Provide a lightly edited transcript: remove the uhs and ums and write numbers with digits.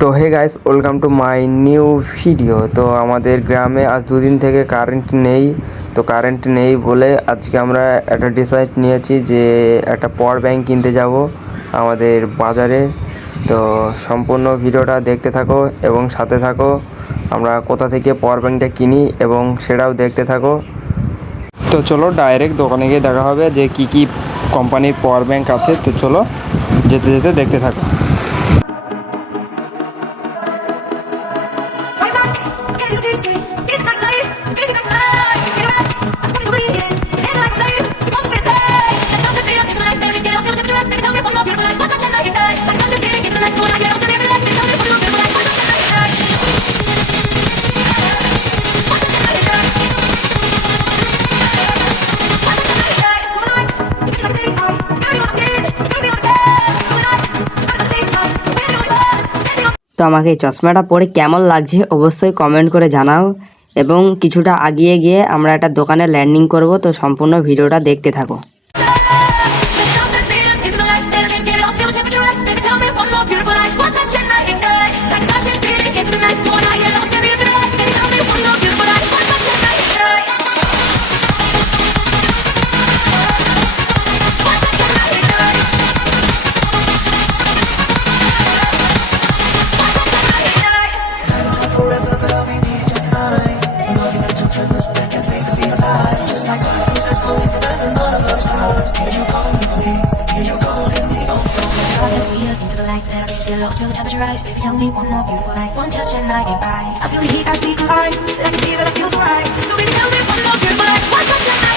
তো hey guys, welcome to my new video. তো আমাদের গ্রামে আজ দুদিন থেকে কারেন্ট নেই। তো কারেন্ট নেই বলে আজকে আমরা একটা ডিসাইড নিয়েছি যে একটা পাওয়ার ব্যাংক কিনতে যাব আমাদের বাজারে। তো সম্পূর্ণ ভিডিওটা দেখতে থাকো এবং সাথে থাকো, আমরা কোথা থেকে পাওয়ার ব্যাংকটা কিনি এবং সেটাও দেখতে থাকো। তো চলো ডাইরেক্ট দোকানে গিয়ে দেখা হবে যে কি কি কোম্পানির পাওয়ার ব্যাংক আছে। তো চলো যেতে যেতে দেখতে থাকো। তো আমাকে এই চশমাটা পরে কেমন লাগছে অবশ্যই কমেন্ট করে জানাও, এবং কিছুটা আগিয়ে গিয়ে আমরা একটা দোকানে ল্যান্ডিং করব। তো সম্পূর্ণ ভিডিওটা দেখতে থাকো। Feel the temperature rise, baby, tell me one more beautiful night. One touch and I ain't by. I feel the heat as we collide. I can see that it feels right. So baby, tell me one more beautiful night. One touch and I